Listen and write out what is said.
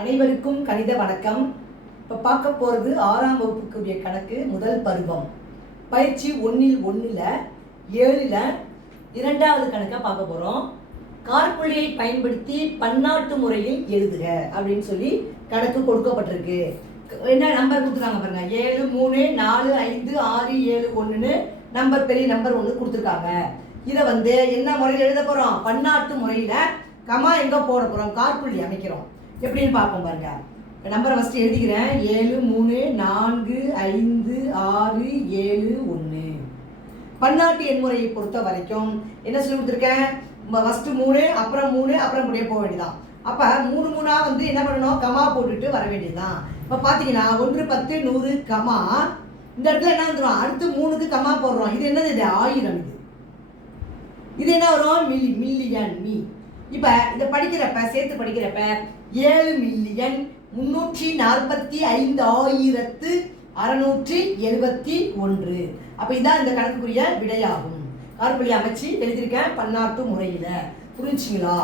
அனைவருக்கும் கணித வணக்கம். இப்போ பார்க்க போகிறது 6ஆம் வகுப்புக்குரிய கணக்கு முதல் பருவம். பயிற்சி 1ல் 7ல் 2வது கணக்கை பார்க்க போகிறோம். காற்புள்ளியை பயன்படுத்தி பன்னாட்டு முறையில் எழுதுக அப்படின்னு சொல்லி கணக்கு கொடுக்கப்பட்டிருக்கு. என்ன நம்பர் கொடுத்துருக்காங்க பாருங்க, 7 3 4 5 6 7 1ன்னு நம்பர், பெரிய நம்பர் 1 கொடுத்துருக்காங்க. இதை என்ன முறையில் எழுத போகிறோம்? பன்னாட்டு முறையில் கமா எங்கே போட போகிறோம்? காற்புள்ளி அமைக்கிறோம். எப்படின்னு பார்ப்போம் பாருங்க. நம்பரை ஃபஸ்ட்டு எழுதிக்கிறேன். 7 3 4 5 6 7 1. பன்னாட்டு எண்முறையை பொறுத்த வரைக்கும் என்ன சொல்லி கொடுத்துருக்கேன்? ஃபஸ்ட்டு 3 அப்புறம் 3 அப்புறம் இப்படியே போக வேண்டியதான். அப்போ 3 3 என்ன பண்ணணும்? கமா போட்டுட்டு வர வேண்டியதுதான். இப்போ பார்த்தீங்கன்னா 1 10 100 கமா. இந்த இடத்துல என்ன வந்துடும்? அடுத்து 3க்கு கமா போடுறோம். இது என்னது? இது 1000. இது என்ன வரும்? மில்லியன். இப்போ இதை படிக்கிறப்ப, சேர்த்து படிக்கிறப்ப 7,345,671. அப்போ இதான் இந்த கணக்குக்குரிய விடையாகும். காற்புள்ளி அமைச்சு எழுதியிருக்கேன் பன்னாட்டு முறையில். புரிஞ்சுங்களா?